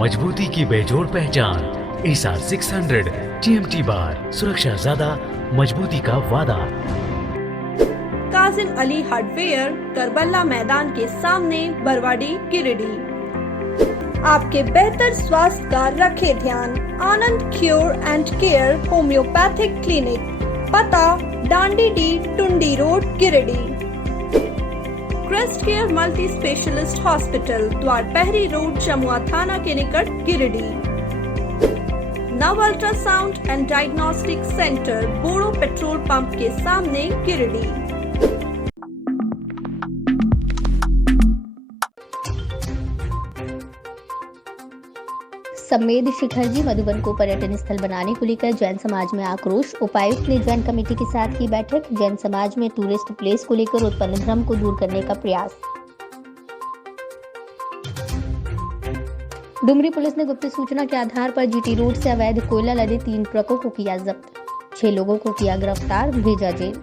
मजबूती की बेजोड़ पहचान। ASR 600 TMT बार, सुरक्षा ज्यादा, मजबूती का वादा। काजिम अली हार्डवेयर, करबला मैदान के सामने, बरवाडी, गिरिडीह। आपके बेहतर स्वास्थ्य का रखे ध्यान। Anand cure and care homeopathic clinic, पता डांडी डी Tundi road, Giridih. Crest care multi specialist hospital, Dwarpahari road, Jamua थाना के निकट, Giridih. Nav ultrasound and diagnostic centre, Bodo petrol pump के सामने, गिरिडीह। समेद शिखरजी मधुबन को पर्यटन स्थल बनाने को लेकर जैन समाज में आक्रोश। उपायुक्त ने जैन कमेटी के साथ की बैठक। जैन समाज में टूरिस्ट प्लेस को लेकर उत्पन्न भ्रम को दूर करने का प्रयास। डुमरी पुलिस ने गुप्त सूचना के आधार पर जीटी रोड से अवैध कोयला लदे 3 ट्रकों को किया जब्त। 6 लोगों को किया गिरफ्तार, भेजा जेल।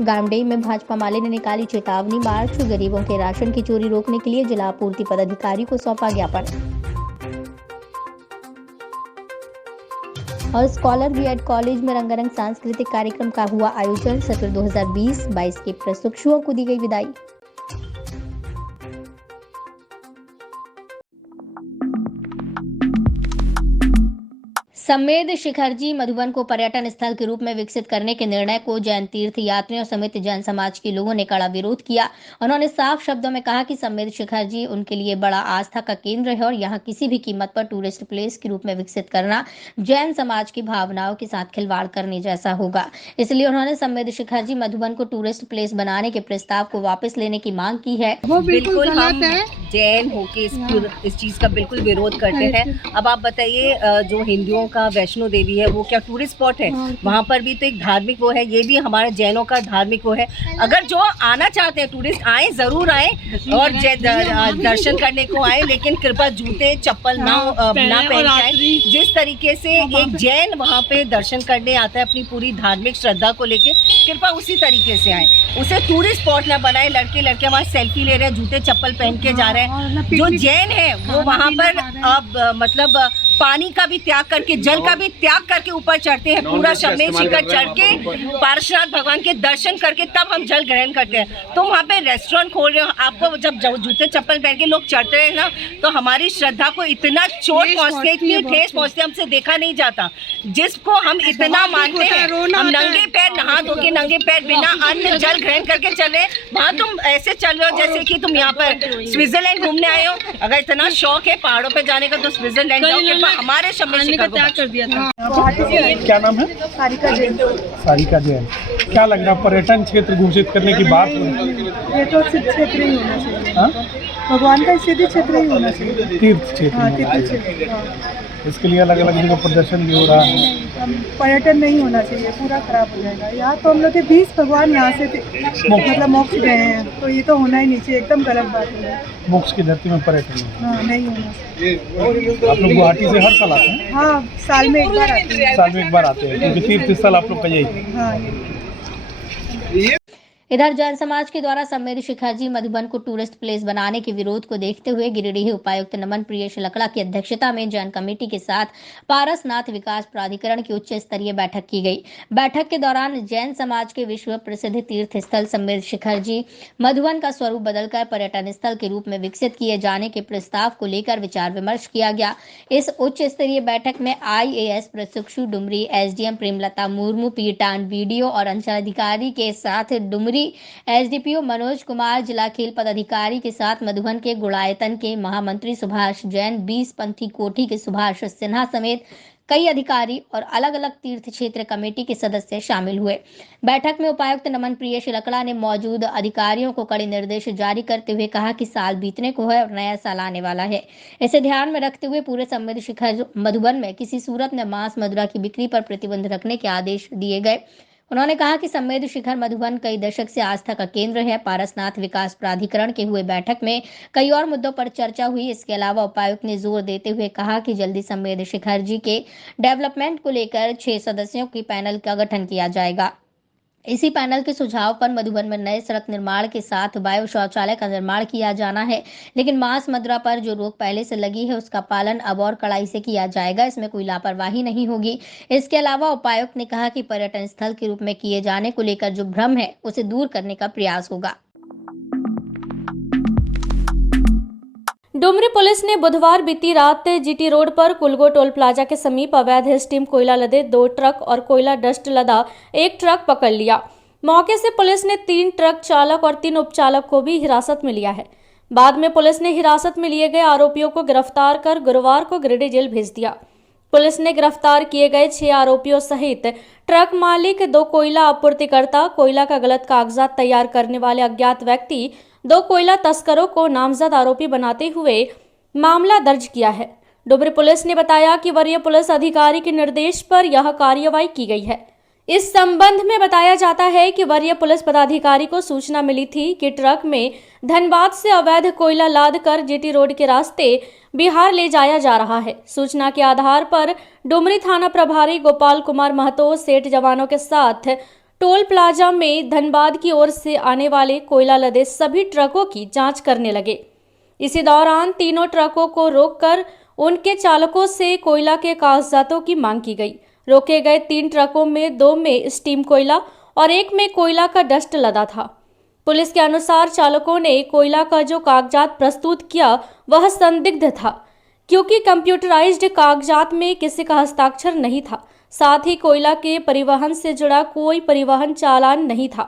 गामडेई में भाजपा माले ने निकाली चेतावनी मार्च। गरीबों के राशन की चोरी रोकने के लिए जिला आपूर्ति पदाधिकारी को सौंपा ज्ञापन। और स्कॉलर बीएड कॉलेज में रंगारंग सांस्कृतिक कार्यक्रम का हुआ आयोजन। सत्र 2020-22 के प्रशिक्षुओं को दी गई विदाई। समेद शिखरजी मधुबन को पर्यटन स्थल के रूप में विकसित करने के निर्णय को जैन तीर्थ यात्रियों समेत जैन समाज के लोगों ने कड़ा विरोध किया। उन्होंने साफ शब्दों में कहा कि समेद शिखरजी उनके लिए बड़ा आस्था का केंद्र है और यहां किसी भी कीमत पर टूरिस्ट प्लेस के रूप में विकसित करना जैन समाज की भावनाओं के साथ खिलवाड़ करने जैसा होगा। इसलिए उन्होंने समेद शिखरजी मधुबन को टूरिस्ट प्लेस बनाने के प्रस्ताव को वापस लेने की मांग की है। वो बिल्कुल हम जैन होके इस चीज का बिल्कुल विरोध करते हैं। अब आप बताइए, जो हिंदुओं का वैष्णो देवी है वो क्या टूरिस्ट स्पॉट है? वहाँ पर भी तो एक धार्मिक वो है, ये भी हमारे जैनों का धार्मिक वो है। अगर जो आना चाहते हैं टूरिस्ट आए, जरूर आए और दर्शन करने को आए, लेकिन कृपया जूते चप्पल ना पहन के आए। जिस तरीके से एक जैन वहाँ पे दर्शन करने आता है अपनी पूरी धार्मिक श्रद्धा को लेके, कृपया उसी तरीके से आए। उसे टूरिस्ट स्पॉट ना बनाए। लड़के लड़के वहाँ सेल्फी ले रहे हैं, जूते चप्पल पहन के जा रहे हैं। जो जैन है वो वहाँ पर अब मतलब पानी का भी त्याग करके, जल का भी त्याग करके ऊपर चढ़ते हैं। पूरा समेत शिखर चढ़ के पार्श्वनाथ भगवान के दर्शन करके तब हम जल ग्रहण करते हैं। तो वहाँ पे रेस्टोरेंट खोल रहे हो, आपको जब जूते चप्पल पहन के लोग चढ़ते हैं ना, तो हमारी श्रद्धा को इतना चोट पहुँचती है, इतनी ठेस पहुँचती है, हमसे देखा नहीं जाता। जिसको हम इतना मानते हैं, हम नंगे पैर नहा धो के, नंगे पैर बिना अन्न जल ग्रहण करके चले। वहाँ तुम ऐसे चल रहे हो जैसे कि तुम यहाँ पर स्विट्जरलैंड घूमने आए हो। अगर इतना शौक है पहाड़ों पे जाने का तो स्विट्जरलैंड जाओ। हमारे शम्मी का त्याग कर दिया था। क्या नाम है? सारिका जैन। सारिका जैन। क्या लग रहा है, पर्यटन क्षेत्र घोषित करने की बात हो रही है? ये तो सिर्फ क्षेत्र ही होना चाहिए। हाँ? भगवान का स्थिति क्षेत्र ही होना चाहिए। तीर्थ क्षेत्र। हाँ, तीर्थ क्षेत्र। हाँ। इसके लिए अलग अलग जगह प्रदर्शन भी हो रहा है। हम पर्यटन नहीं होना चाहिए, पूरा खराब हो जाएगा। यहाँ तो हम लोग के 20 भगवान यहाँ से मतलब मोक्ष गए हैं, तो ये तो होना ही नहीं चाहिए, एकदम गलत बात है। मोक्ष की धरती में पर्यटन हाँ, नहीं होना चाहिए। आप लोग गुवाहाटी से हर साल आते हैं? हाँ, साल में एक बार आते हैं। साल में एक बार आते हैं, क्योंकि तीर्थ स्थल आप लोग का यही। हाँ। इधर जैन समाज के द्वारा समेत शिखरजी मधुबन को टूरिस्ट प्लेस बनाने के विरोध को देखते हुए गिरिडीह उपायुक्त नमन प्रियेश लकड़ा की अध्यक्षता में जैन कमेटी के साथ पारसनाथ विकास प्राधिकरण की उच्च स्तरीय बैठक की गई। बैठक के दौरान जैन समाज के विश्व प्रसिद्ध तीर्थ स्थल समेत शिखरजी मधुबन का स्वरूप बदलकर पर्यटन स्थल के रूप में विकसित किए जाने के प्रस्ताव को लेकर विचार विमर्श किया गया। इस उच्च स्तरीय बैठक में IAS प्रशिक्षु डुमरी SDM प्रेमलता मुर्मू, पीटान BDO और अंचलाधिकारी के साथ डुमरी SDPO मनोज कुमार, जिला खेल पदाधिकारी के साथ मधुबन के गुड़ायतन के महामंत्री सुभाष जैन, 20 पंथी कोठी के सुभाष सिन्हा समेत कई अधिकारी और अलग अलग तीर्थ क्षेत्र कमेटी के सदस्य शामिल हुए। बैठक में उपायुक्त नमन प्रियेश लकड़ा ने मौजूद अधिकारियों को कड़े निर्देश जारी करते हुए कहा कि साल बीतने को है और नया साल आने वाला है। इसे ध्यान में रखते हुए पूरे समेत शिखर मधुबन में किसी सूरत में मांस मदिरा की बिक्री पर प्रतिबंध रखने के आदेश दिए गए। उन्होंने कहा कि समेत शिखर मधुबन कई दशक से आस्था का केंद्र है। पारसनाथ विकास प्राधिकरण के हुए बैठक में कई और मुद्दों पर चर्चा हुई। इसके अलावा उपायुक्त ने जोर देते हुए कहा कि जल्दी समेत शिखर जी के डेवलपमेंट को लेकर 6 सदस्यों की पैनल का गठन किया जाएगा। इसी पैनल के सुझाव पर मधुबन में नए सड़क निर्माण के साथ बायो शौचालय का निर्माण किया जाना है, लेकिन मांस मदिरा पर जो रोक पहले से लगी है उसका पालन अब और कड़ाई से किया जाएगा। इसमें कोई लापरवाही नहीं होगी। इसके अलावा उपायुक्त ने कहा कि पर्यटन स्थल के रूप में किए जाने को लेकर जो भ्रम है उसे दूर करने का प्रयास होगा। डुमरी पुलिस ने बुधवार बीती रात जीटी रोड पर कुलगो टोल प्लाजा के समीप अवैध स्टीम कोयला लदे 2 ट्रक और कोयला डस्ट लदा 1 ट्रक पकड़ लिया। मौके से पुलिस ने 3 ट्रक चालक और 3 उपचालक को भी हिरासत में लिया है। बाद में पुलिस ने हिरासत में लिए गए आरोपियों को गिरफ्तार कर गुरुवार को गिरिडीह जेल भेज दिया। पुलिस ने गिरफ्तार किए गए 6 आरोपियों सहित ट्रक मालिक, 2 कोयला आपूर्तिकर्ता, कोयला का गलत कागजात तैयार करने वाले अज्ञात व्यक्ति, 2 कोयला तस्करों को नामजद आरोपी बनाते हुए मामला दर्ज किया है। डुमरी पुलिस ने बताया कि वरीय पुलिस अधिकारी के निर्देश पर यह कार्रवाई की गई है। इस संबंध में बताया जाता है कि वरीय पुलिस पदाधिकारी को सूचना मिली थी कि ट्रक में धनबाद से अवैध कोयला लाद कर जीटी रोड के रास्ते बिहार ले जाया जा रहा है। सूचना के आधार पर डुमरी थाना प्रभारी गोपाल कुमार महतो सेठ जवानों के साथ टोल प्लाजा में धनबाद की ओर से आने वाले कोयला लदे सभी ट्रकों की जांच करने लगे। इसी दौरान तीनों ट्रकों को रोककर उनके चालकों से कोयला के कागजातों की मांग की गई। रोके गए 3 ट्रकों में 2 में स्टीम कोयला और 1 में कोयला का डस्ट लदा था। पुलिस के अनुसार चालकों ने कोयला का जो कागजात प्रस्तुत किया वह संदिग्ध था, क्योंकि कंप्यूटराइज्ड कागजात में किसी का हस्ताक्षर नहीं था। साथ ही कोयला के परिवहन से जुड़ा कोई परिवहन चालान नहीं था।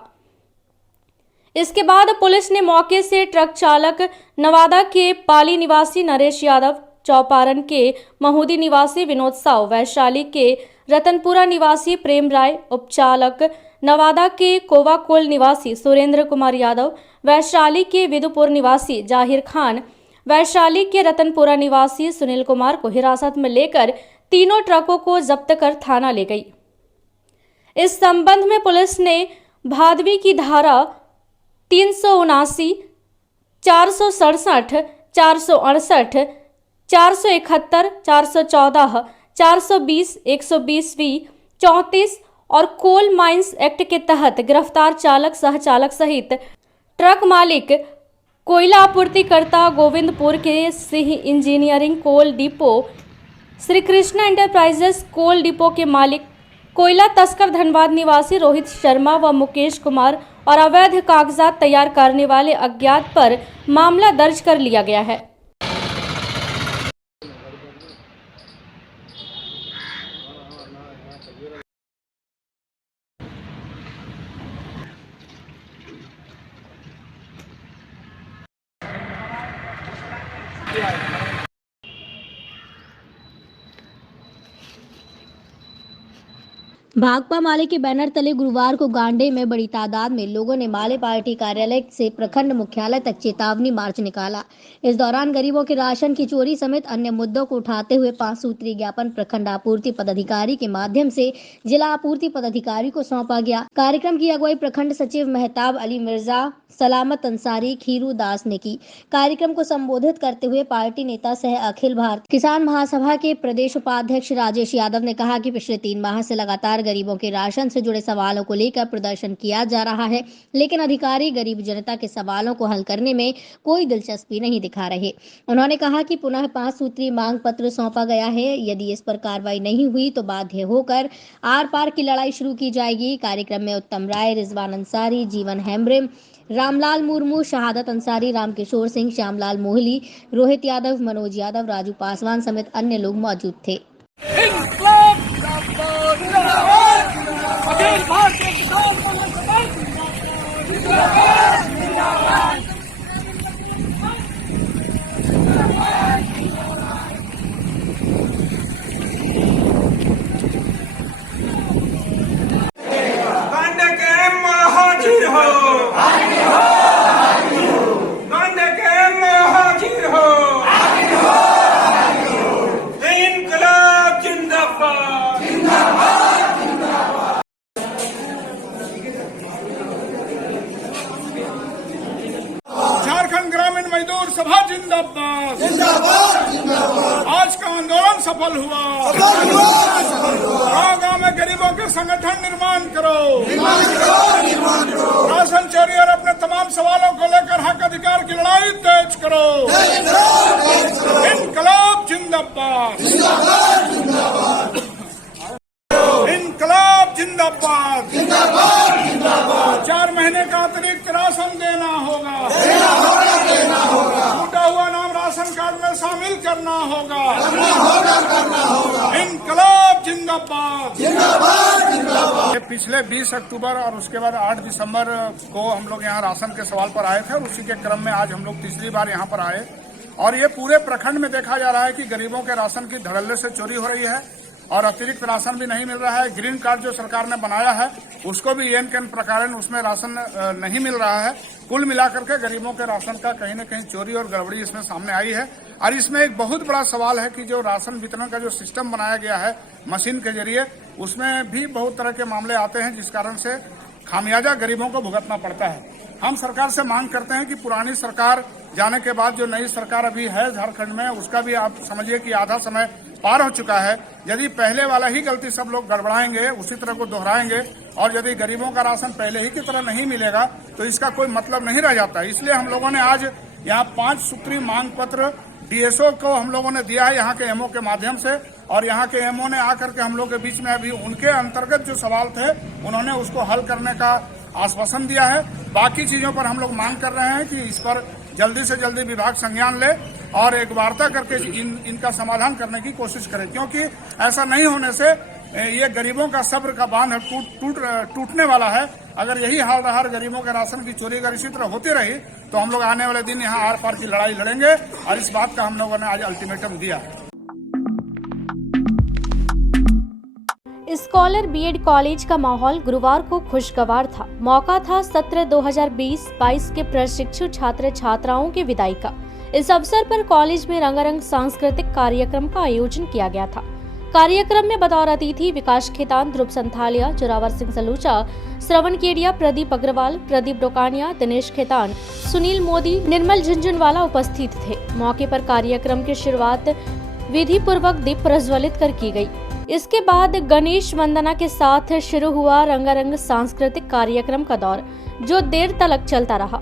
इसके बाद पुलिस ने मौके से ट्रक चालक नवादा के पाली निवासी नरेश यादव, चौपारण के महूदी निवासी विनोद साव, वैशाली के रतनपुरा निवासी प्रेम राय, उपचालक नवादा के कोवाकोल निवासी सुरेंद्र कुमार यादव, वैशाली के विदुपुर निवासी जाहिर खान, वैशाली के रतनपुरा निवासी सुनील कुमार को हिरासत में लेकर तीनों ट्रकों को जब्त कर थाना ले गई। इस संबंध में पुलिस ने भादवी की धारा 379, 467, 468, 471, 414, 420, 120V, 34 और कोल माइंस एक्ट के तहत गिरफ्तार चालक, सहचालक सहित ट्रक मालिक, कोयला आपूर्तिकर्ता गोविंदपुर के सिंह इंजीनियरिंग कोल डिपो, श्री कृष्णा एंटरप्राइजेस कोल डिपो के मालिक, कोयला तस्कर धनबाद निवासी रोहित शर्मा व मुकेश कुमार और अवैध कागजात तैयार करने वाले अज्ञात पर मामला दर्ज कर लिया गया है। भाकपा माले के बैनर तले गुरुवार को गांडे में बड़ी तादाद में लोगों ने माले पार्टी कार्यालय से प्रखंड मुख्यालय तक चेतावनी मार्च निकाला। इस दौरान गरीबों के राशन की चोरी समेत अन्य मुद्दों को उठाते हुए 5 सूत्रीय ज्ञापन प्रखंड आपूर्ति पदाधिकारी के माध्यम से जिला आपूर्ति पदाधिकारी को सौंपा गया। कार्यक्रम की अगुवाई प्रखंड सचिव मेहताब अली मिर्जा, सलामत अंसारी, खीरू दास ने की। कार्यक्रम को संबोधित करते हुए पार्टी नेता सह अखिल भारत किसान महासभा के प्रदेश उपाध्यक्ष राजेश यादव ने कहा कि पिछले 3 माह से लगातार गरीबों के राशन से जुड़े सवालों को लेकर प्रदर्शन किया जा रहा है, लेकिन अधिकारी गरीब जनता के सवालों को हल करने में कोई दिलचस्पी नहीं दिखा रहे। उन्होंने कहा कि पुनः 5 सूत्रीय मांग पत्र सौंपा गया है। यदि इस पर कार्रवाई नहीं हुई तो बाध्य होकर आर पार की लड़ाई शुरू की जाएगी। कार्यक्रम में उत्तम राय, रिजवान अंसारी, जीवन हेम्ब्रिम, रामलाल मुर्मू, शहादत अंसारी, रामकिशोर सिंह, श्यामलाल मोहली, रोहित यादव, मनोज यादव, राजू पासवान समेत अन्य लोग मौजूद थे। झारखंड ग्रामीण मजदूर सभा जिंदाबाद। आज का आंदोलन सफल हुआ। गाँव में गरीबों के संगठन निर्माण करो। राशन चोरी और अपने तमाम सवालों को लेकर हक अधिकार की लड़ाई तेज करो। इनकलाब जिंदाबाद, इनकलाब जिंदाबाद। 4 महीने का अतिरिक्त राशन देना होगा। टूटा हुआ नाम राशन कार्ड में शामिल करना होगा। इनकलाब जिंदाबाद। पिछले 20 अक्टूबर और उसके बाद 8 दिसंबर को हम लोग यहाँ राशन के सवाल पर आए थे और उसी के क्रम में आज हम लोग तीसरी बार यहाँ पर आए और ये पूरे प्रखंड में देखा जा रहा है कि गरीबों के राशन की धड़ल्ले से चोरी हो रही है और अतिरिक्त राशन भी नहीं मिल रहा है। ग्रीन कार्ड जो सरकार ने बनाया है उसको भी एन कैन प्रकार उसमें राशन नहीं मिल रहा है। कुल मिलाकर के गरीबों के राशन का कहीं न कहीं चोरी और गड़बड़ी इसमें सामने आई है और इसमें एक बहुत बड़ा सवाल है कि जो राशन वितरण का जो सिस्टम बनाया गया है मशीन के जरिए उसमें भी बहुत तरह के मामले आते हैं जिस कारण से खामियाजा गरीबों को भुगतना पड़ता है। हम सरकार से मांग करते हैं कि पुरानी सरकार जाने के बाद जो नई सरकार अभी है झारखंड में उसका भी आप समझिए कि आधा समय पार हो चुका है। यदि पहले वाला ही गलती सब लोग गड़बड़ाएंगे उसी तरह को दोहराएंगे और यदि गरीबों का राशन पहले ही की तरह नहीं मिलेगा तो इसका कोई मतलब नहीं रह जाता। इसलिए हम लोगों ने आज यहाँ 5 सूत्री मांग पत्र डीएसओ को हम लोगों ने दिया है यहाँ के एमओ के माध्यम से और यहाँ के एमओ ने आकर के हम लोग के बीच में अभी उनके अंतर्गत जो सवाल थे उन्होंने उसको हल करने का आश्वासन दिया है। बाकी चीजों पर हम लोग मांग कर रहे हैं कि इस पर जल्दी से जल्दी विभाग संज्ञान ले और एक वार्ता करके इनका समाधान करने की कोशिश करें, क्योंकि ऐसा नहीं होने से ये गरीबों का सब्र का बांध टूटने वाला है। अगर यही हाल रहा गरीबों के राशन की चोरी अगर इसी तरह होती रही तो हम लोग आने वाले दिन यहाँ आर पार की लड़ाई लड़ेंगे और इस बात का हम लोगों ने आज अल्टीमेटम दिया है। स्कॉलर बीएड कॉलेज का माहौल गुरुवार को खुशगवार था। मौका था सत्र 2020-22 के प्रशिक्षु छात्र छात्राओं की विदाई का। इस अवसर पर कॉलेज में रंगारंग सांस्कृतिक कार्यक्रम का आयोजन किया गया था। कार्यक्रम में बतौर अतिथि विकास खेतान, ध्रुव संथालिया, जोरावर सिंह सलूचा, श्रवण केडिया, प्रदीप अग्रवाल, प्रदीप डोकानिया, दिनेश खेतान, सुनील मोदी, निर्मल झुंझुनवाला उपस्थित थे। मौके पर कार्यक्रम की शुरुआत विधि पूर्वक दीप प्रज्वलित कर की गई। इसके बाद गणेश वंदना के साथ शुरू हुआ रंगारंग सांस्कृतिक कार्यक्रम का दौर, जो देर तक चलता रहा।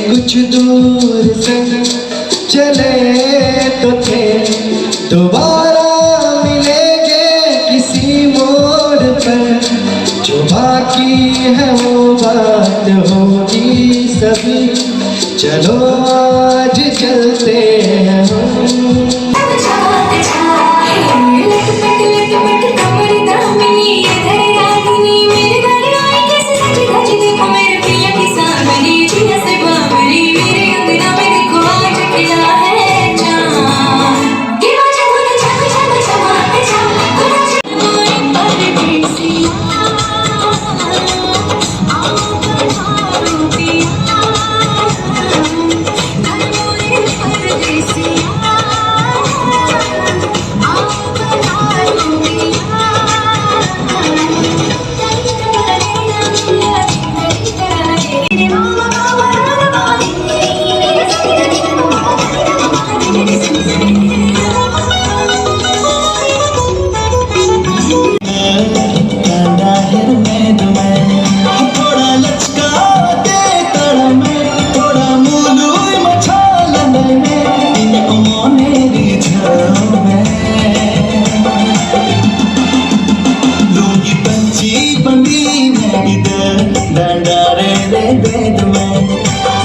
कुछ दूर से चले तो थे, दोबारा मिलेंगे किसी मोड़ पर, जो बाकी है वो बात होगी सभी, चलो आज चलते हैं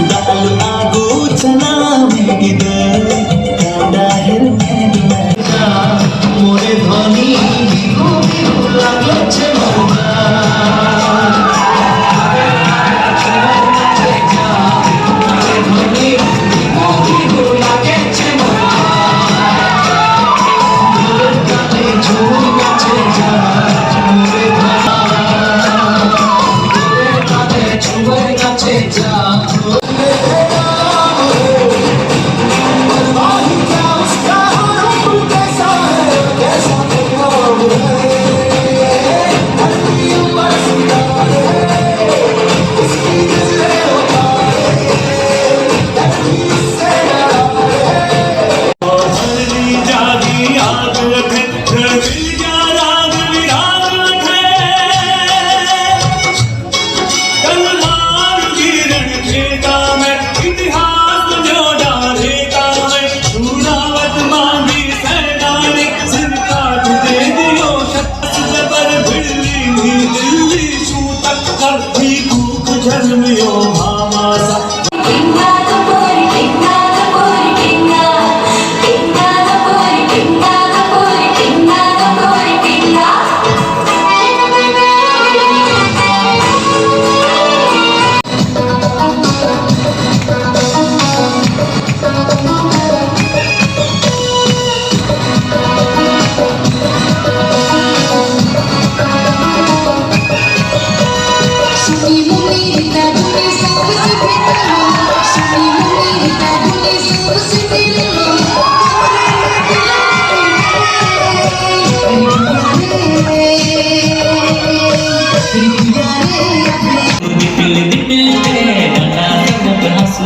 दाल आगू चना में इधर कांदा हिरने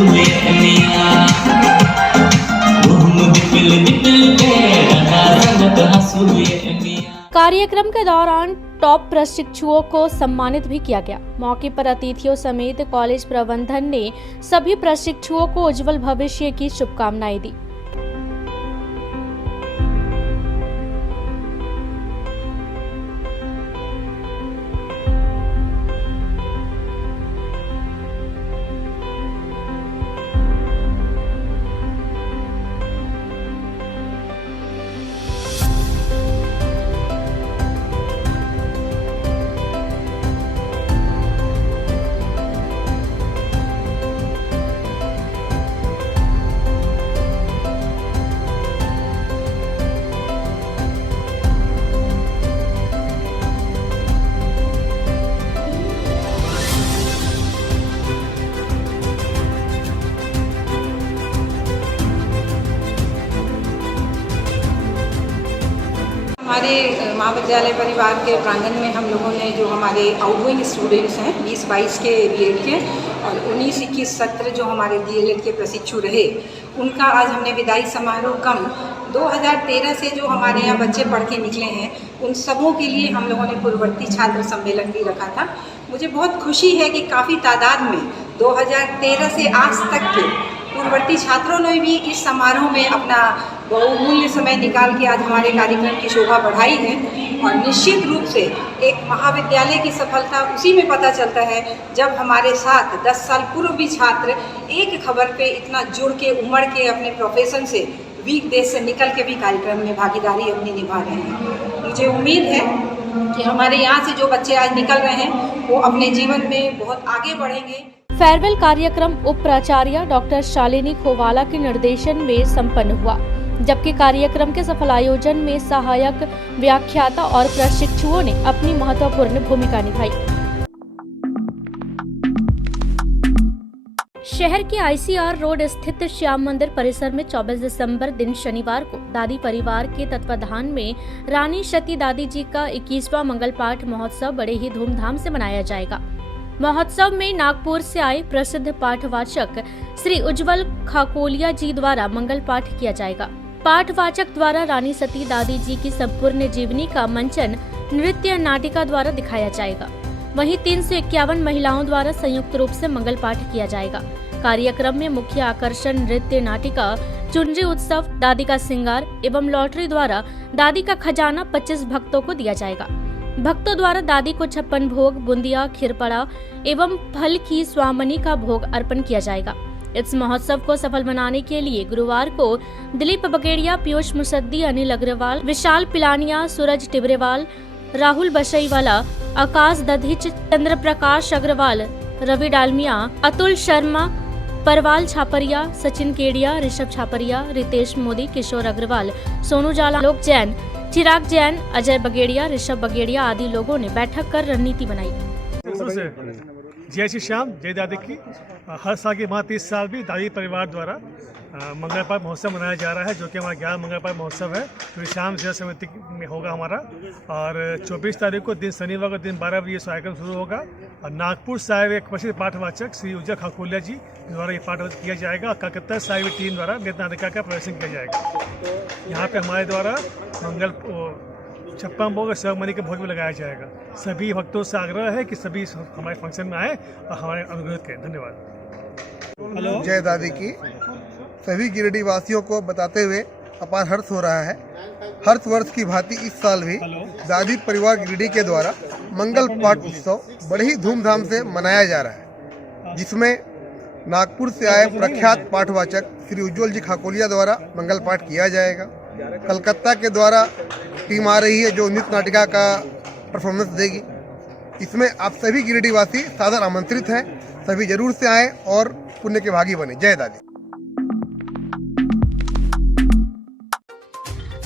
ये मिया घूम दिल दिल पे रंगा रंगत हंसू ये मिया। कार्यक्रम के दौरान टॉप प्रशिक्षुओं को सम्मानित भी किया गया। मौके पर अतिथियों समेत कॉलेज प्रबंधन ने सभी प्रशिक्षुओं को उज्जवल भविष्य की शुभकामनाएं दी। हमारे महाविद्यालय परिवार के प्रांगण में हम लोगों ने जो हमारे आउटगोइंग स्टूडेंट्स हैं 20-22 के बीएड के और 19-21 सत्र जो हमारे डीएलएड के प्रशिक्षु रहे, उनका आज हमने विदाई समारोह कम 2013 से जो हमारे यहाँ बच्चे पढ़ के निकले हैं उन सबों के लिए हम लोगों ने पूर्ववर्ती छात्र सम्मेलन भी रखा था। मुझे बहुत खुशी है कि काफ़ी तादाद में 2013 से आज तक के पूर्ववर्ती छात्रों ने भी इस समारोह में अपना बहुमूल्य समय निकाल के आज हमारे कार्यक्रम की शोभा बढ़ाई है। और निश्चित रूप से एक महाविद्यालय की सफलता उसी में पता चलता है जब हमारे साथ 10 साल पूर्व भी छात्र एक खबर पे इतना जुड़ के उमड़ के अपने प्रोफेशन से वीक देश से निकल के भी कार्यक्रम में भागीदारी अपनी निभा रहे हैं। मुझे उम्मीद है कि हमारे यहाँ से जो बच्चे आज निकल रहे हैं वो अपने जीवन में बहुत आगे बढ़ेंगे। फेयरवेल कार्यक्रम उप प्राचार्य डॉक्टर शालिनी खोवाला के निर्देशन में संपन्न हुआ, जबकि कार्यक्रम के सफल आयोजन में सहायक व्याख्याता और प्रशिक्षुओं ने अपनी महत्वपूर्ण भूमिका निभाई। शहर के आईसीआर रोड स्थित श्याम मंदिर परिसर में 24 दिसंबर दिन शनिवार को दादी परिवार के तत्वाधान में रानी सती दादी जी का 21वां मंगल पाठ महोत्सव बड़े ही धूमधाम से मनाया जाएगा। महोत्सव में नागपुर से आए प्रसिद्ध पाठवाचक श्री उज्जवल खाकोलिया जी द्वारा मंगल पाठ किया जाएगा। पाठवाचक द्वारा रानी सती दादी जी की संपूर्ण जीवनी का मंचन नृत्य नाटिका द्वारा दिखाया जाएगा। वहीं 351 महिलाओं द्वारा संयुक्त रूप से मंगल पाठ किया जाएगा। कार्यक्रम में मुख्य आकर्षण नृत्य नाटिका, चुनरी उत्सव, दादी का श्रृंगार एवं लॉटरी द्वारा दादी का खजाना 25 भक्तों को दिया जाएगा। भक्तों द्वारा दादी को 56 भोग, बुंदिया, खीरपड़ा एवं फल की स्वामनी का भोग अर्पण किया जाएगा। इस महोत्सव को सफल बनाने के लिए गुरुवार को दिलीप बगेड़िया, पीयूष मुसद्दी, अनिल अग्रवाल, विशाल पिलानिया, सूरज टिबरेवाल, राहुल बशईवाला, आकाश दधिच, चंद्र प्रकाश अग्रवाल, रवि डालमिया, अतुल शर्मा, परवाल छापरिया, सचिन केडिया, ऋषभ छापरिया, रितेश मोदी, किशोर अग्रवाल, सोनू जाला, लोक जैन, चिराग जैन, अजय बगेड़िया, ऋषभ बगेड़िया आदि लोगों ने बैठक कर रणनीति बनाई। जय श्री श्याम, जय दादी की। हर साल के वहाँ 30 साल भी दादी परिवार द्वारा मंगल पाठ महोत्सव मनाया जा रहा है, जो कि हमारा 11 मंगल पाठ महोत्सव है, जो श्याम सेवा समिति में होगा हमारा। और 24 तारीख को दिन शनिवार को दिन 12 बजे कार्यक्रम शुरू होगा। और नागपुर साहिब एक प्रसिद्ध पाठवाचक श्री उज्जवल खाकोलिया जी द्वारा ये पाठ किया जाएगा। कलकत्ता साहिब टीम द्वारा नृत्य नाटिका का प्रदर्शन किया जाएगा। यहाँ पे हमारे द्वारा मंगल 56 भोग और सेवमनी के भोग भी लगाया जाएगा। सभी भक्तों से आग्रह है कि सभी हमारे फंक्शन में आए और हमारे अनुरोध करें। धन्यवाद। जय दादी की। सभी गिरिडीह वासियों को बताते हुए अपार हर्ष हो रहा है। हर वर्ष की भांति इस साल भी दादी परिवार गिरिडीह के द्वारा मंगल पाठ उत्सव बड़े ही धूमधाम से मनाया जा रहा है, जिसमें नागपुर से आए प्रख्यात पाठवाचक श्री उज्जवल जी खाकोलिया द्वारा मंगल पाठ किया जाएगा। कलकत्ता के द्वारा टीम आ रही है जो नृत्य नाटिका का परफॉर्मेंस देगी। इसमें आप सभी गिरिडीह वासी सादर आमंत्रित हैं। सभी जरूर से आएँ और पुण्य के भागी बने। जय दादी।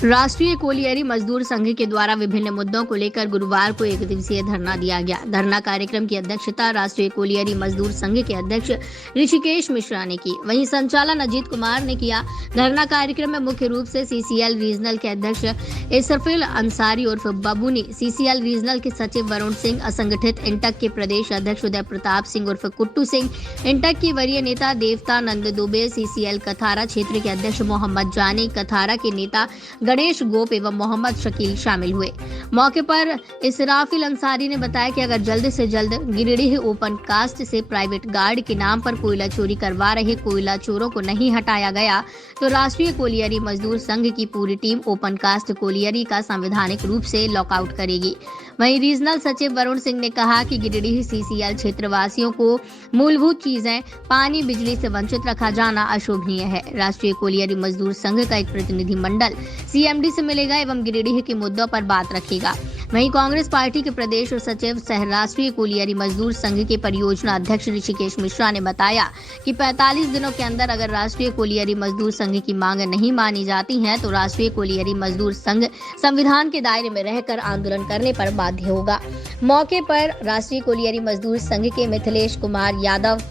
राष्ट्रीय कोलियरी मजदूर संघ के द्वारा विभिन्न मुद्दों को लेकर गुरुवार को एक दिवसीय धरना दिया गया। धरना कार्यक्रम की अध्यक्षता राष्ट्रीय कोलियरी मजदूर संघ के अध्यक्ष ऋषिकेश मिश्रा ने की। वहीं संचालन अजीत कुमार ने किया। धरना कार्यक्रम में मुख्य रूप से सीसीएल रीजनल के अध्यक्ष इसरफिल अंसारी उर्फ बबूनी, सीसीएल रीजनल के सचिव वरुण सिंह, असंगठित इंटक के प्रदेश अध्यक्ष उदय प्रताप सिंह उर्फ कुट्टू सिंह, इंटक की वरीय नेता देवता नंद दुबे, सीसीएल कथारा क्षेत्र के अध्यक्ष मोहम्मद जानी, कथारा के नेता गणेश गोप एवं मोहम्मद शकील शामिल हुए। मौके पर इसराफिल अंसारी ने बताया कि अगर जल्द से जल्द गिरिडीह ओपन कास्ट से प्राइवेट गार्ड के नाम पर कोयला चोरी करवा रहे कोयला चोरों को नहीं हटाया गया तो राष्ट्रीय कोलियरी मजदूर संघ की पूरी टीम ओपन कास्ट कोलियरी का संवैधानिक रूप से लॉकआउट करेगी। वहीं रीजनल सचिव वरुण सिंह ने कहा कि गिरिडीह सीसीएल क्षेत्रवासियों को मूलभूत चीजें पानी बिजली से वंचित रखा जाना अशोभनीय है। राष्ट्रीय कोलियरी मजदूर संघ का एक प्रतिनिधि मंडल सीएमडी से मिलेगा एवं गिरिडीह के मुद्दों पर बात रखेगा। वहीं कांग्रेस पार्टी के प्रदेश सचिव सह राष्ट्रीय कोलियरी मजदूर संघ के परियोजना अध्यक्ष ऋषिकेश मिश्रा ने बताया कि 45 दिनों के अंदर अगर राष्ट्रीय कोलियरी मजदूर संघ की मांग नहीं मानी जाती हैं तो राष्ट्रीय कोलियरी मजदूर संघ संविधान के दायरे में रहकर आंदोलन करने पर बाध्य होगा। मौके पर राष्ट्रीय कोलियरी मजदूर संघ के मिथिलेश कुमार यादव,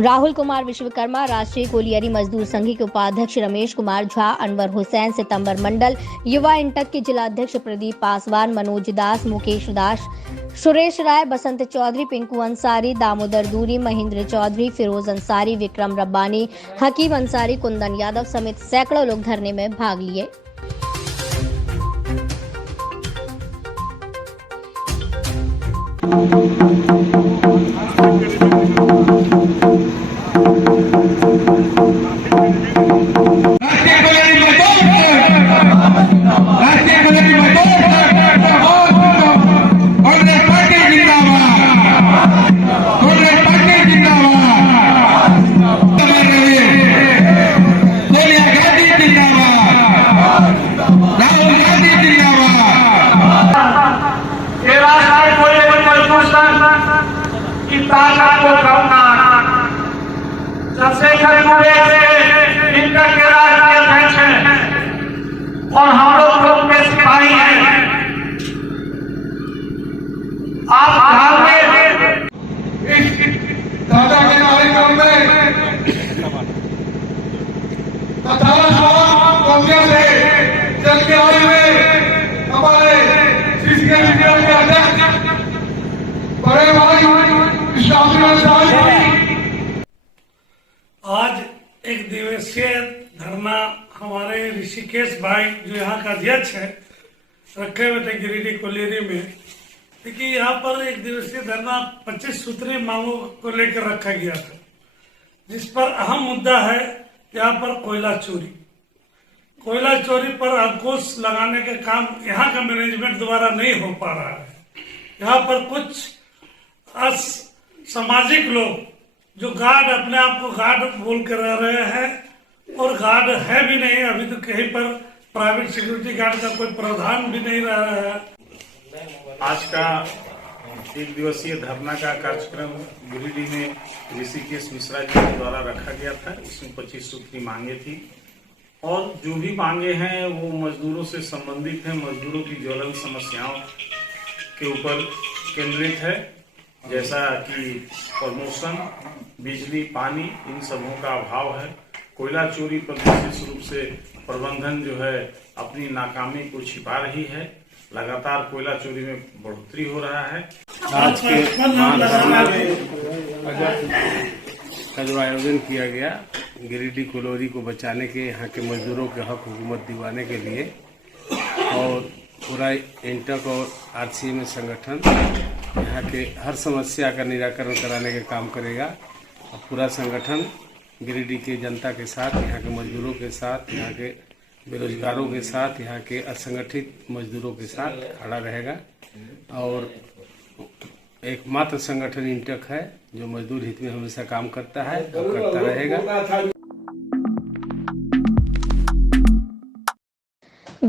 राहुल कुमार विश्वकर्मा, राष्ट्रीय कोलियरी मजदूर संघ के उपाध्यक्ष रमेश कुमार झा, अनवर हुसैन, सितंबर मंडल, युवा इंटक के जिलाध्यक्ष प्रदीप पासवान, मनोज दास, मुकेश दास, सुरेश राय, बसंत चौधरी, पिंकू अंसारी, दामोदर दूरी, महेंद्र चौधरी, फिरोज अंसारी, विक्रम रब्बानी, हकीम अंसारी, कुंदन यादव समेत सैकड़ों लोग धरने में भाग लिए। चंद्रशेखर दुबे इंटक के राष्ट्रीय अध्यक्ष हैं और हम लोग के सिपाही हैं। आप इस दादा के कार्यक्रम में कांग्रेस से चल के आए हुए हमारे सीसीएल के अध्यक्ष बड़े भाई इस्लामी आज एक दिवसीय धरना हमारे ऋषिकेश भाई जो यहाँ का अध्यक्ष है रखे हुए थे गिरिडीह कोलियरी में। देखिए यहाँ पर एक दिवसीय धरना 25 सूत्रीय मांगों को लेकर रखा गया था, जिस पर अहम मुद्दा है यहाँ पर कोयला चोरी पर अंकुश लगाने का काम यहाँ का मैनेजमेंट द्वारा नहीं हो पा रहा है। यहाँ पर कुछ असामाजिक लोग जो गार्ड अपने आप को गार्ड बोल कर रह रहे हैं और गार्ड है भी नहीं, अभी तो कहीं पर प्राइवेट सिक्योरिटी गार्ड का कोई प्रावधान भी नहीं रह रहा है। आज का एक दिवसीय धरना का कार्यक्रम गिरिडीह में ऋषिकेश मिश्रा जी के द्वारा रखा गया था। इसमें 25 सूत्री मांगे थी और जो भी मांगे हैं वो मजदूरों से संबंधित है, मजदूरों की ज्वलंत समस्याओं के ऊपर केंद्रित है, जैसा कि प्रमोशन, बिजली, पानी, इन सबों का अभाव है। कोयला चोरी पर विशेष रूप से प्रबंधन जो है अपनी नाकामी को छिपा रही है। लगातार कोयला चोरी में बढ़ोतरी हो रहा है। आज के धरना का जो आयोजन किया गया गिरिडीह कोलियरी को बचाने के, यहाँ के मजदूरों के हक हुकूमत दिवाने के लिए, और पूरा इंटक और आरसीएम संगठन यहाँ के हर समस्या का निराकरण कराने का काम करेगा। और पूरा संगठन गिरिडीह के जनता के साथ, यहाँ के मजदूरों के साथ, यहाँ के बेरोजगारों के साथ, यहाँ के असंगठित मजदूरों के साथ खड़ा रहेगा। और एकमात्र संगठन इंटक है जो मजदूर हित में हमेशा काम करता है और करता रहेगा।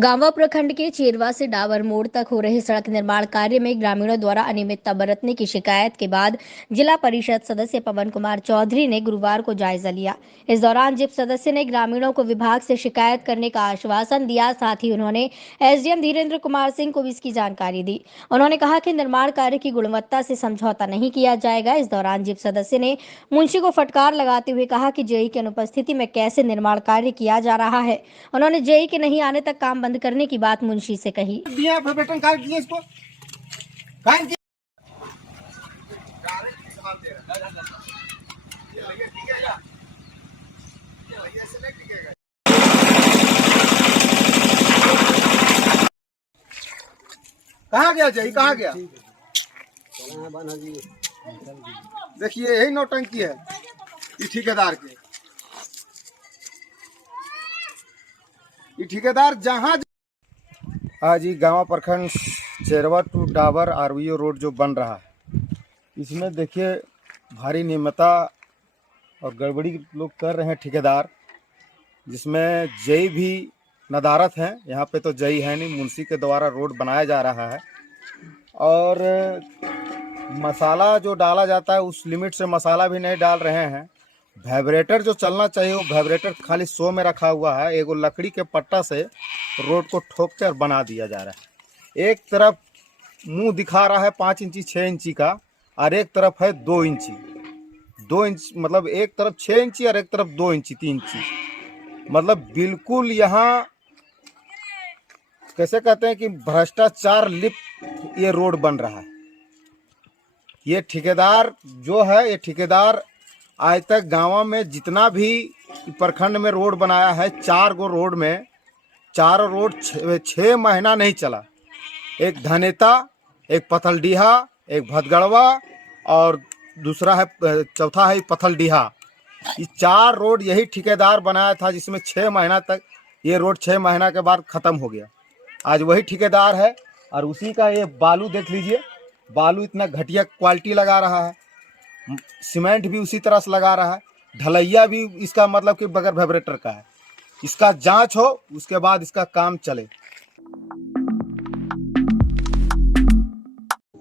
गांवा प्रखंड के चेरवा से डाबर मोड़ तक हो रहे सड़क निर्माण कार्य में ग्रामीणों द्वारा अनियमितता बरतने की शिकायत के बाद जिला परिषद सदस्य पवन कुमार चौधरी ने गुरुवार को जायजा लिया। इस दौरान जिप सदस्य ने ग्रामीणों को विभाग से शिकायत करने का आश्वासन दिया। साथ ही उन्होंने एसडीएम धीरेन्द्र कुमार सिंह को भी इसकी जानकारी दी। उन्होंने कहा कि निर्माण कार्य की गुणवत्ता से समझौता नहीं किया जाएगा। इस दौरान जिप सदस्य ने मुंशी को फटकार लगाते हुए कहा कि जेई की अनुपस्थिति में कैसे निर्माण कार्य किया जा रहा है। उन्होंने जेई के नहीं आने तक काम बंद करने की बात मुंशी से कही। कहाँ गया जय, कहाँ गया? देखिए यही नौटंकी है ये ठेकेदार के। ये ठेकेदार जहाँ आज ही गांव प्रखंड चेरवा टू डाबर आरवीओ रोड जो बन रहा है, इसमें देखिए भारी नियमितता और गड़बड़ी लोग कर रहे हैं ठेकेदार, जिसमें जय भी नदारत हैं। यहाँ पे तो जय है नहीं, मुंशी के द्वारा रोड बनाया जा रहा है और मसाला जो डाला जाता है उस लिमिट से मसाला भी नहीं डाल रहे हैं। वाइब्रेटर जो चलना चाहिए वो वाइब्रेटर खाली 100 में रखा हुआ है। एगो लकड़ी के पट्टा से रोड को ठोक कर बना दिया जा रहा है। एक तरफ मुंह दिखा रहा है 5 इंची 6 इंची का और एक तरफ है 2 इंची 2 इंच, मतलब एक तरफ 6 इंची और एक तरफ 2 इंची 3 इंची, मतलब बिल्कुल यहाँ कैसे कहते हैं कि भ्रष्टाचार लिप्त ये रोड बन रहा है। ये ठेकेदार जो है, ये ठेकेदार आज तक गाँव में जितना भी प्रखंड में रोड बनाया है, 4 गो रोड में 4 रोड 6 महीना नहीं चला। एक धनेता, एक पथलडीहा, एक भदगड़वा और दूसरा है चौथा है पथलडीहा। ये 4 रोड यही ठेकेदार बनाया था, जिसमें 6 महीना तक ये रोड 6 महीना के बाद ख़त्म हो गया। आज वही ठेकेदार है और उसी का ये बालू देख लीजिए, बालू इतना घटिया क्वालिटी लगा रहा है, सीमेंट भी उसी तरह से लगा रहा है, ढलैया भी इसका मतलब कि बगैर वाइब्रेटर का है। इसका जांच हो, उसके बाद इसका काम चले।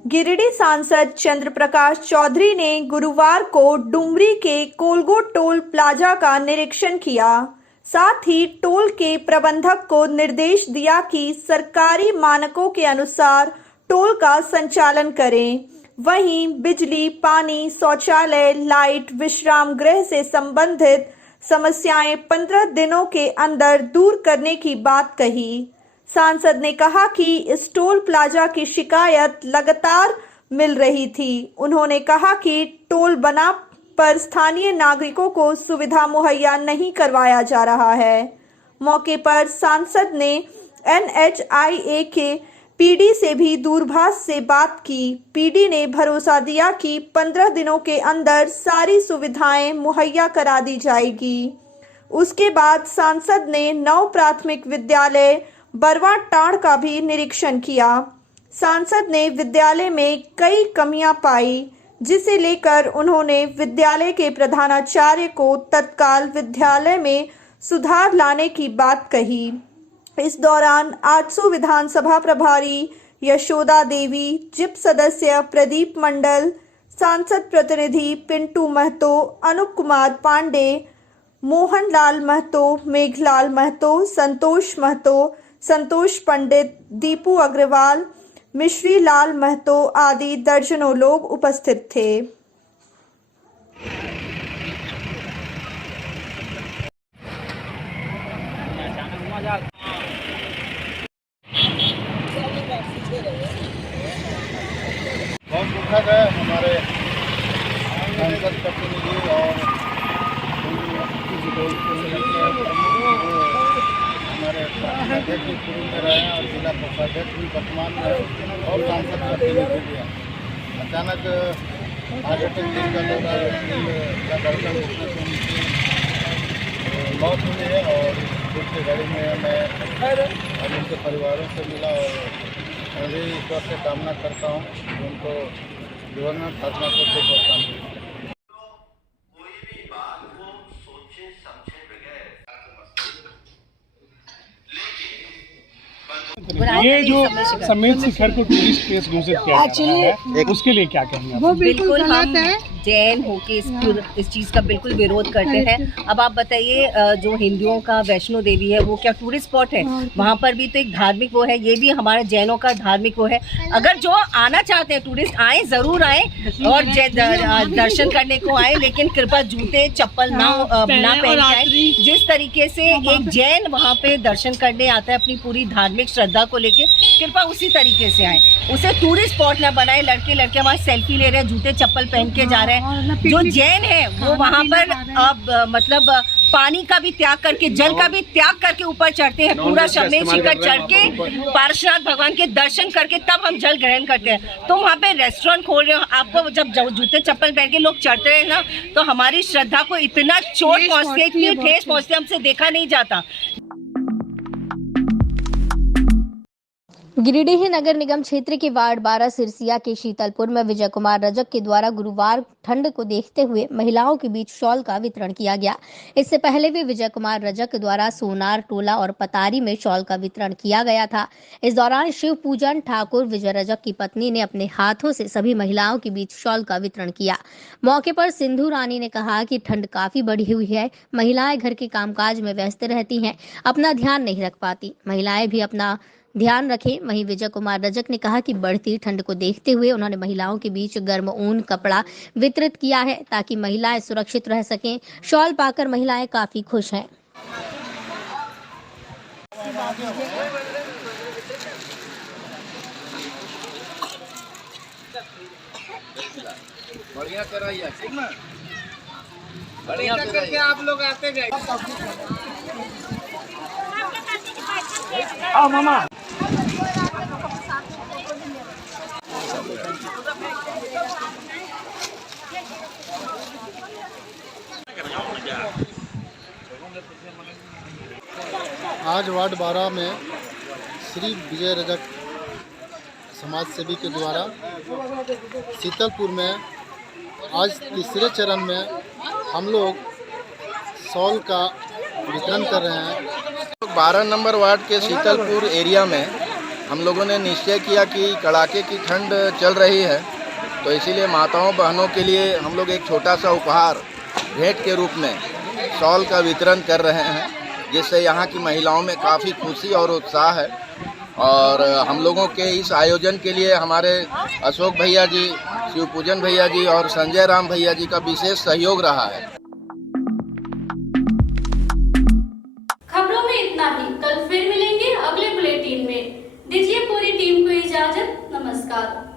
गिरिडीह सांसद चंद्र प्रकाश चौधरी ने गुरुवार को डुमरी के कोलगो टोल प्लाजा का निरीक्षण किया। साथ ही टोल के प्रबंधक को निर्देश दिया कि सरकारी मानकों के अनुसार टोल का संचालन करें। वहीं बिजली, पानी, शौचालय, लाइट, विश्राम गृह से संबंधित समस्याएं 15 दिनों के अंदर दूर करने की बात कही। सांसद ने कहा कि इस टोल प्लाजा की शिकायत लगातार मिल रही थी। उन्होंने कहा कि टोल बना पर स्थानीय नागरिकों को सुविधा मुहैया नहीं करवाया जा रहा है। मौके पर सांसद ने NHIA के पीडी से भी दूरभाष से बात की। पीडी ने भरोसा दिया कि 15 दिनों के अंदर सारी सुविधाएं मुहैया करा दी जाएगी। उसके बाद सांसद ने 9 प्राथमिक विद्यालय बरवा टाड़ का भी निरीक्षण किया। सांसद ने विद्यालय में कई कमियां पाई, जिसे लेकर उन्होंने विद्यालय के प्रधानाचार्य को तत्काल विद्यालय में सुधार लाने की बात कही। इस दौरान आजसू विधानसभा प्रभारी यशोदा देवी, जिप सदस्य प्रदीप मंडल, सांसद प्रतिनिधि पिंटू महतो, अनुप कुमार पांडे, मोहन लाल महतो, मेघलाल महतो, संतोष पंडित, दीपू अग्रवाल, मिश्री लाल महतो आदि दर्जनों लोग उपस्थित थे। बहुत दुखद है हमारे सांसद प्रतिनिधि और हमारे अध्यक्ष भी शुरू में रहे हैं और जिला कोषाध्यक्ष भी वर्तमान में और सांसद प्रतिनिधि भी हैं। अचानक हार्ट अटैक का दर्शन उसमें से उनकी मौत हुई है और दूसरी गाड़ी में मैं और उनके परिवारों से मिला और मैं भी ईश्वर से कामना करता हूँ कि उनको जीवन में खात्मा को सुख और शांति। ये जो समेत शिखर को टूरिस्ट प्लेस घोषित किया जा रहा है, उसके लिए क्या कहेंगे आप? वो बिल्कुल हम जैन होके इस चीज़ का बिल्कुल विरोध करते हैं। अब आप बताइए, जो हिंदुओं का वैष्णो देवी है वो क्या टूरिस्ट स्पॉट है? वहाँ पर भी तो एक धार्मिक वो है, ये भी हमारे जैनों का धार्मिक वो है। अगर जो आना चाहते हैं टूरिस्ट आए, जरूर आए और दर्शन करने को आए, लेकिन कृपया जूते चप्पल ना पहन के आए। जिस तरीके से एक जैन वहाँ पे दर्शन करने आता है अपनी पूरी धार्मिक श्रद्धा को लेके, कृपया उसी तरीके से आए। उसे टूरिस्ट स्पॉट ना बनाए। लड़के लड़के वहाँ सेल्फी ले रहे हैं, जूते चप्पल पहन के जा रहे हैं। जो जैन है वो वहाँ पर अब मतलब पानी का भी त्याग करके, जल का भी त्याग करके ऊपर चढ़ते हैं। पूरा समेत शिखर चढ़ के पार्श्वनाथ भगवान के दर्शन करके तब हम जल ग्रहण करते हैं। तो वहाँ पे रेस्टोरेंट खोल रहे हो, आपको जब जूते चप्पल पहन के लोग चढ़ते हैं ना, तो हमारी श्रद्धा को इतना चोट पहुँचती है, इतनी ठेस पहुँचती है, हमसे देखा नहीं जाता। गिरिडीह नगर निगम क्षेत्र के वार्ड 12 सिरसिया के शीतलपुर में विजय कुमार रजक के द्वारा गुरुवार ठंड को देखते हुए महिलाओं के बीच शॉल का वितरण किया गया। इससे पहले भी विजय कुमार रजक द्वारा सोनार टोला और पतारी में शॉल का वितरण किया गया था। इस दौरान शिव पूजन ठाकुर विजय रजक की पत्नी ने अपने हाथों से सभी महिलाओं के बीच शॉल का वितरण किया। मौके पर सिंधु रानी ने कहा कि ठंड काफी बढ़ी हुई है, महिलाएं घर के कामकाज में व्यस्त रहती हैं, अपना ध्यान नहीं रख पाती, महिलाएं भी अपना ध्यान रखें। वहीं विजय कुमार रजक ने कहा कि बढ़ती ठंड को देखते हुए उन्होंने महिलाओं के बीच गर्म ऊन कपड़ा वितरित किया है ताकि महिलाएं सुरक्षित रह सकें। शॉल पाकर महिलाएं काफी खुश हैं। बढ़िया कराइए, ठीक ना? बढ़िया करके आप लोग आते गए। आओ मामा। आज वार्ड 12 में श्री विजय रजक समाज सेवी के द्वारा शीतलपुर में आज तीसरे चरण में हम लोग शॉल का वितरण कर रहे हैं। 12 नंबर वार्ड के शीतलपुर एरिया में हम लोगों ने निश्चय किया कि कड़ाके की ठंड चल रही है, तो इसीलिए माताओं बहनों के लिए हम लोग एक छोटा सा उपहार भेंट के रूप में शॉल का वितरण कर रहे हैं, जिससे यहाँ की महिलाओं में काफ़ी खुशी और उत्साह है। और हम लोगों के इस आयोजन के लिए हमारे अशोक भैया जी, शिव पूजन भैया जी और संजय राम भैया जी का विशेष सहयोग रहा है। खबरों में इतना ही। कल फिर मिलेंगे अगले बुलेटिन में। दीजिए पूरी टीम को इजाजत। नमस्कार।